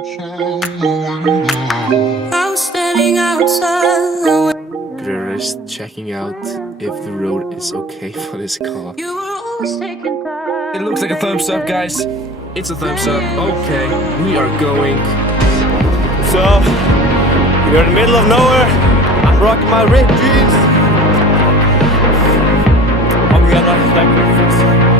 I was standing outside. We're just checking out if the road is okay for this car. You were always taking time. It looks like a thumbs up, guys. It's a thumbs up. Okay, we are going. So, we're in the middle of nowhere. I'm rocking my ripped jeans. I'm gonna like